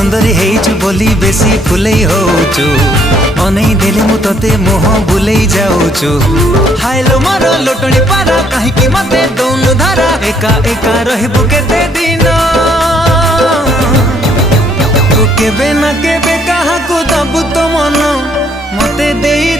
सुंदरी हेइचु बोली बेसी फुलई होचु अनै देले मु तते मोह बुलई जाउचु हायलो मोर लोटणी पारा काहे कि मते दौनु धारा एका एका रहबु केते दिन तू केबे ना केबे काहा को दबु तो मन मते देई